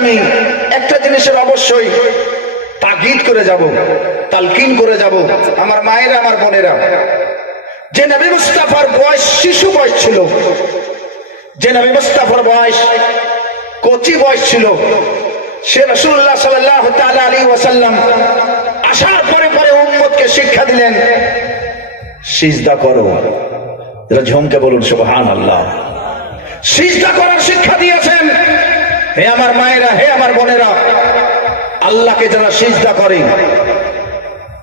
আমি একটা জিনিসের অবশ্যই তাগিদ করে যাব, তালকিন করে যাব আমার মায়েরা, আমার বোনেরা। যে নবী মুস্তাফার বয়স, শিশু বয়স ছিল, যে নবী মুস্তাফার বয়স, কচি বয়স ছিল, সে রসুল্লাহ সাল্লাহ আলী ওয়াসাল্লাম আসার পরে পরে উম্মতকে শিক্ষা দিলেন, সিজদা করো। এরা ঝমকে বলুন সুবহান আল্লাহ সিজদা করার শিক্ষা দিয়েছেন হে আমার মায়েরা, হে আমার বোনেরা, আল্লাহকে যারা সিজদা করে,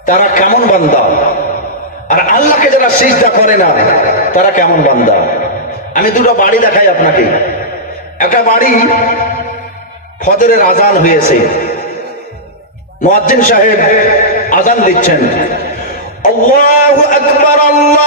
তারা কেমন বান্দা? আর আল্লাহকে যারা সিজদা করে না, তারা কেমন বান্দা? আমি দুটো বাড়ি দেখাই আপনাকে। একটা বাড়ি ফজরের আজান হয়েছে। মুয়াজ্জিন সাহেব আজান দিচ্ছেন। আল্লাহু আকবার, আল্লাহু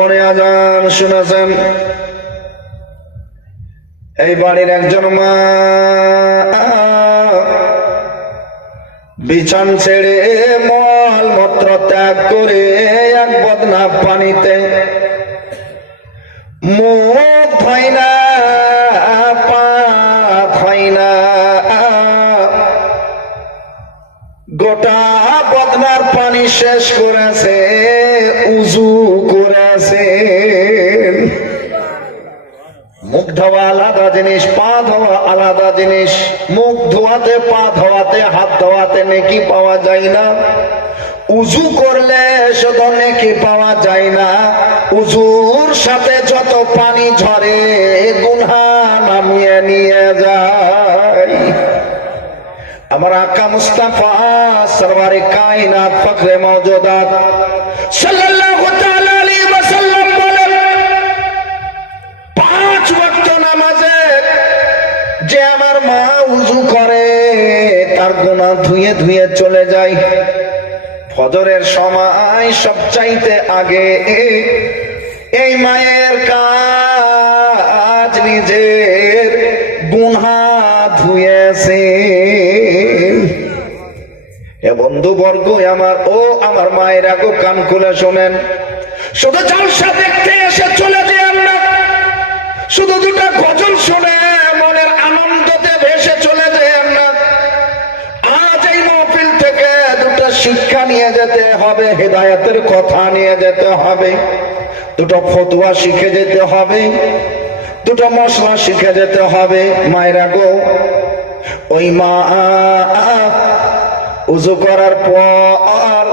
যেমন আজান শুনেছেন। এই বাড়ির একজন মা বিছান ছেড়ে মল মূত্র ত্যাগ করে এক বদনা পানিতে মুখ ধয় না, পা ধয় না। গোটা বদনার পানি শেষ করেছে উজু জিনিস, মুখ ধোয়াতে, পা ধোয়াতে, হাত ধোয়াতে নেকি পাওয়া যায় না। উজু করলে শুধু নেকি পাওয়া যায় না। উজুর সাথে যত পানি ঝরে, গুনহা নামিয়ে নিয়ে যায়। আমার আকা মুস্তাফা, সরওয়ারে কায়নাত, ফখরে মওজুদাত, সাল্লাল্লাহু যে আমার মা উজু করে, তার গোনা ধুয়ে ধুয়ে চলে যায়। ফজরের সময় সবচাইতে আগে এই মায়ের কাজ নিজের গুনহা ধুয়েছে। এ বন্ধু বর্গ, আমার ও আমার মায়ের আগো কান খুলে শোনেন। শুধু জলসা দেখতে এসে চলে যেন না শুধু দুটো গজল শুনে যেতে হবে, হেদায়তের কথা নিয়ে যেতে হবে। দুটো ফতুয়া শিখে যেতে হবে, দুটো মশলা শিখে যেতে হবে। মায়েরা গো, ওই মা উজু করার পর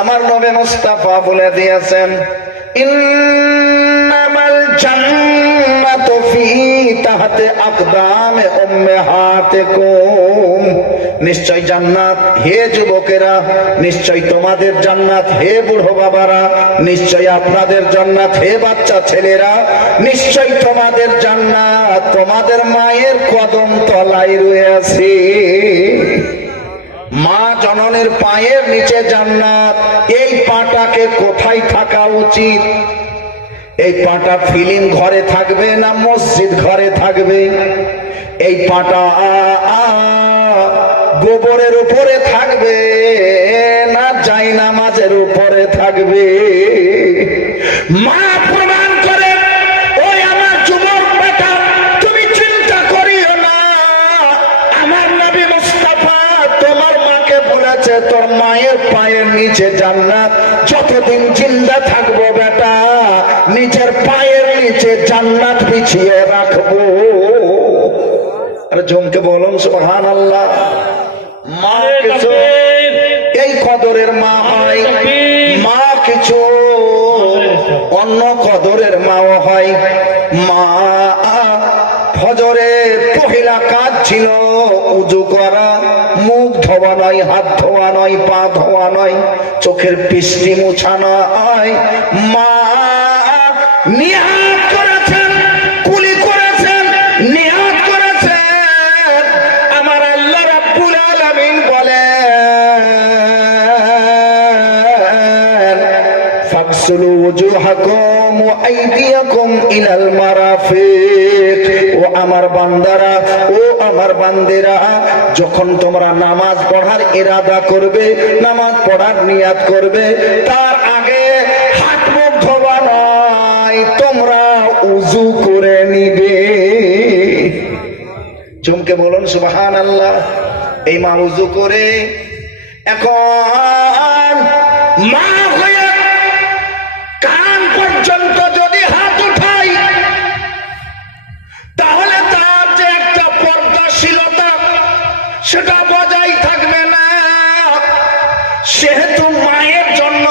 আমার নবে মুস্তাফা বলে দিয়েছেন, ইন্নামাল জান্নাতু ফি তাহতে আকদামে উম্মাহাতিকুম নিশ্চয় জান্নাত, হে যুবকেরা, নিশ্চয় তোমাদের জান্নাত, হে বুড়ো বাবারা নিশ্চয় আপনাদের জান্নাত, হে বাচ্চা ছেলেরা, নিশ্চয় তোমাদের জান্নাত, তোমাদের মায়ের কদম তলায় রয়েছে মা জননের পায়ের নিচে জান্নাত, এই পাটাকে কোথায় থাকা উচিত? এই পাটা ফিলিম ঘরে থাকবে না মসজিদ ঘরে থাকবে? এই পাটা গোবরের উপরে থাকবে, না যাই নামাজের উপরে থাকবে। মা প্রমাণ করে, ওই আমার যুবক বেটা, তুমি চিন্তা করিও না। আমার নবী মুস্তাফা তোমার মাকে বলেছে, তোর মায়ের পায়ের নিচে জান্নাত। যতদিন জিন্দা থাকব বেটা, নিজের পায়ের নিচে জান্নাত বিছিয়ে রাখব। আরে জমকে বলুন সুবহান আল্লাহ মা কিছু। এই কদরের মা হয় মা কিছু অন্য কদরের মাও হয়। মা ফজরের পহিলা কাজ ছিল। উজু করা মুখ ধোয়া নয় হাত ধোয়া নয় পা ধোয়া নয় চোখের পিষ্টি মোছা নয়। মা নিহাত যখন তোমরা নামাজ পড়ার ইরাদা করবে, নামাজ পড়ার নিয়াত করবে, তার আগে হাত মুখ ধোয়া নয়, তোমরা উজু করে নিবে। চমকে বলুন সুবাহান আল্লাহ এই মা উজু করে, এখন মা সেহেতু মায়ের জন্য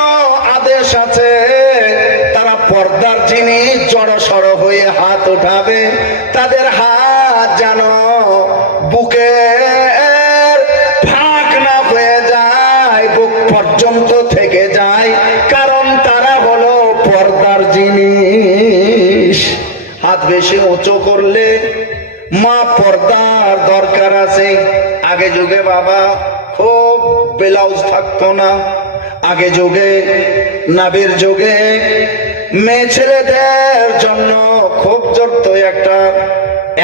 আদেশ আছে, তারা পর্দার জিনিস জড় সড় হয়ে হাত উঠাবে। তাদের হাত যেন বুকের ফাঁক না যায়, বুক পর্যন্ত থেকে যায়। কারণ তারা পর্দার জিনিস। হাত বেশি উঁচু করলে মা পর্দার দরকার আছে। আগে যুগে বাবা ব্লাউজ থাকতো না। আগে যুগে, নাবির যুগে মেয়ে ছেলেদের জন্য খুব জড়ত একটা,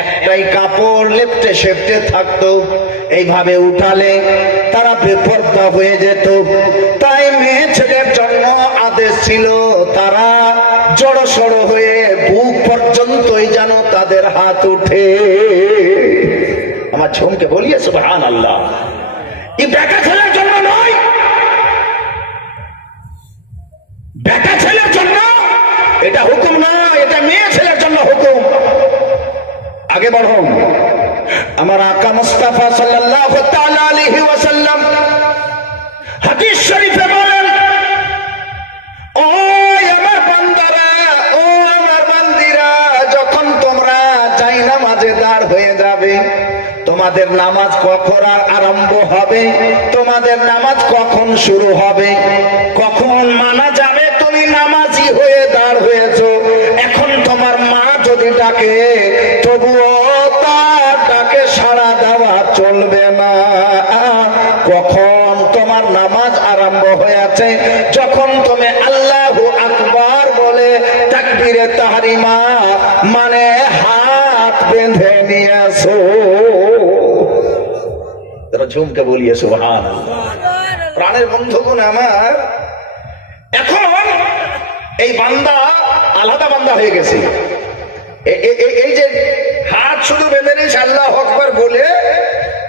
একটাই কাপড় লেপটে সেপটে থাকতো। এইভাবে উঠালে তারা বেপর্দা হয়ে যেত। তাই মেয়ে ছেলের জন্য আদেশ ছিল, তারা জড়ো সড়ো হয়ে বুক পর্যন্তই যেন তাদের হাত উঠে। আমার ঝুমকে বলিয়ে সুবহান আল্লাহ এই বেটা তোমাদের নামাজ কখন আর আরম্ভ হবে? তোমাদের নামাজ কখন শুরু হবে? কখন মানা ঝুমকে বলিয়ে সুবহান প্রাণের বন্ধুগণ আমার। এখন এই বান্দা আলাদা বান্দা হয়ে গেছে। এই যে হাত শুধু বেঁধে নিয়েছে আল্লাহ হকবার বলে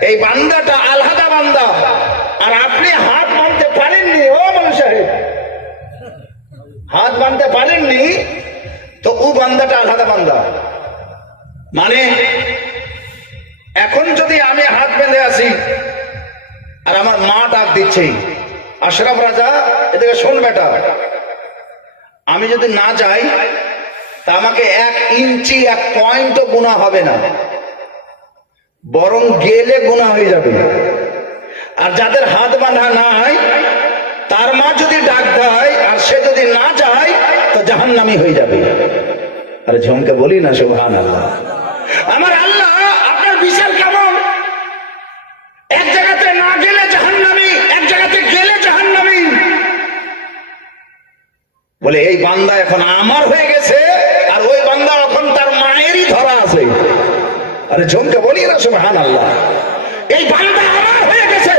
এই বান্দাটা আলাদা বান্দা। আর আপনি হাত বাঁধতে পারেননি ও মানুষ সাহেব। হাত বাঁধতে পারেননি তো ও বান্দাটা আলাদা বান্দা। মানে এখন যদি আমি হাত বেঁধে আসি আর আমার মা ডাক দিচ্ছে, আশরাফ রাজা, এদিকে শোন বেটা। আমি যদি না যাই, তা আমাকে এক ইঞ্চি, এক পয়েন্টও গুণা হবে না। বরং গেলে গুণা হয়ে যাবে। আর যাদের হাত বাঁধা নাই তার মা যদি ডাক দেয়, আর সে যদি না যায়, তো জাহান্নামি হয়ে যাবে। আরে ঝমকে বলি না সোহান আল্লাহ আমার বলে, এই বান্দা এখন আমার হয়ে গেছে, আর ওই বান্দা এখন তার মায়েরই ধরা আছে। আরে ঝমকে বলি না সুবহান আল্লাহ এই বান্দা আমার হয়ে গেছে,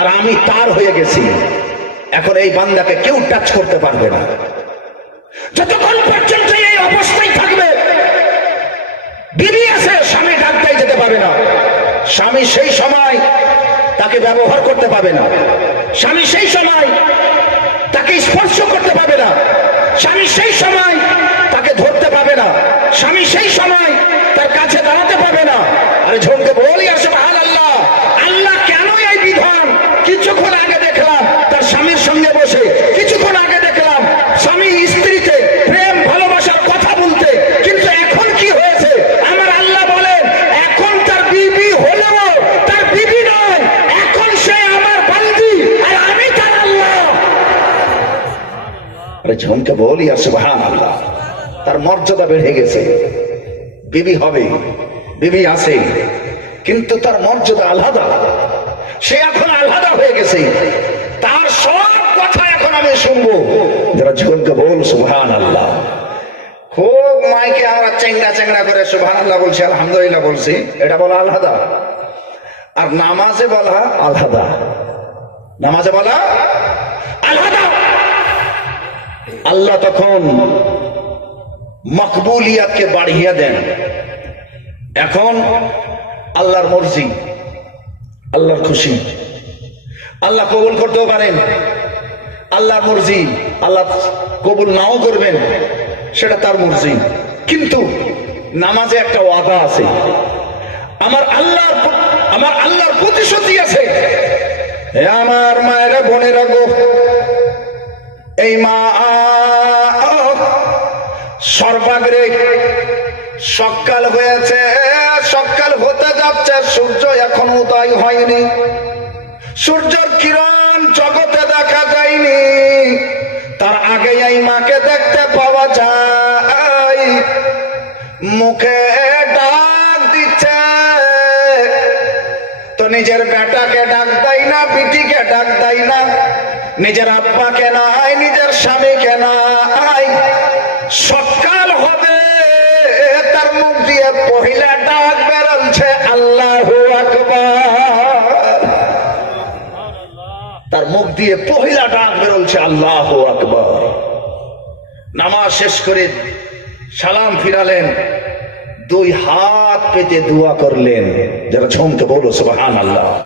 আর আমি তার হয়ে গেছি। এখন এই বান্দাকে কেউ টাচ করতে পারবে না। যতক্ষণ পর্যন্ত এই অবস্থায় থাকবে, বিবি আছে, স্বামী ডাক্তার যেতে পারবে না। স্বামী সেই সময় তাকে ব্যবহার করতে পারবে না। স্বামী সেই সময় স্পর্শ করতে পাবে না। স্বামী সেই সময় তাকে ধরতে পাবে না। স্বামী সেই সময় তার কাছে দাঁড়াতে পাবে না আরে ঝমকে বলি আসে ভালো আল্লাহ আল্লাহ কেন এই বিধান কিছুক্ষণ আগে দেখলাম তার স্বামীর সঙ্গে বসে কিছুক্ষণ আগে দেখলাম স্বামী স্ত্রীতে প্রেম ভালোবাসার কথা বলতে কিন্তু এখন কি হয়েছে আমার আল্লাহ বলেন এখন তার বিবি হলেও তার বিবি নয় এখন সে আমার বান্দি আর আমি তার আল্লাহ আরে ঝমকে বলি আর সুবহান আল্লাহ তার মর্যাদা বেড়ে গেছে। বিবি হবে, বিবি আছে, কিন্তু তার মর্যাদা আলাদা। সে এখন আলাদা হয়ে গেছে। তার সব কথা এখন আমি শুনব। যারা জীবনকে বল সুহান আল্লাহ খুব মাইকে আমরা চেংড়া চেংড়া করে সুহান আল্লাহ বলছি, আলহামদুলিল্লাহ বলছি। এটা বলা আলাদা। আর নামাজে বলা আলাদা। নামাজে বলা আলাদা। আল্লাহ তখন মকবুলিয়াতকে বাড়িয়ে দেন। এখন আল্লাহর মর্জি, আল্লাহর খুশি। আল্লাহ কবুল করতেও পারেন। আল্লাহর মর্জি, আল্লাহ কবুল নাও করবেন, সেটা তার মর্জি। কিন্তু নামাজে একটা ওয়াদা আছে। আমার আল্লাহর প- আমার আল্লাহর প্রতিশ্রুতি আছে। আমার মায়েরা, বোনেরা গো এই মা সর্বাগ্রে সকাল হয়েছে, সকাল হতে যাচ্ছে, সূর্য এখন উদয় হয়নি। সূর্যের কিরণ জগতে দেখা যায়নি। তার আগে এই মাকে দেখতে পাওয়া যায়। মুখে ডাক দিচ্ছে। তো নিজের বেটাকে ডাক দেয় না, বিটিকে ডাক দেয় না। নিজের আব্বাকে নাই ডাক বেরোলছে আল্লাহ তার মুখ দিয়ে পহিলা ডাক বেরোলছে আল্লাহ আকবর। নামাজ শেষ করে সালাম ফিরালেন, দুই হাত পেতে দোয়া করলেন যারা ঝমকে বলো সুবহান আল্লাহ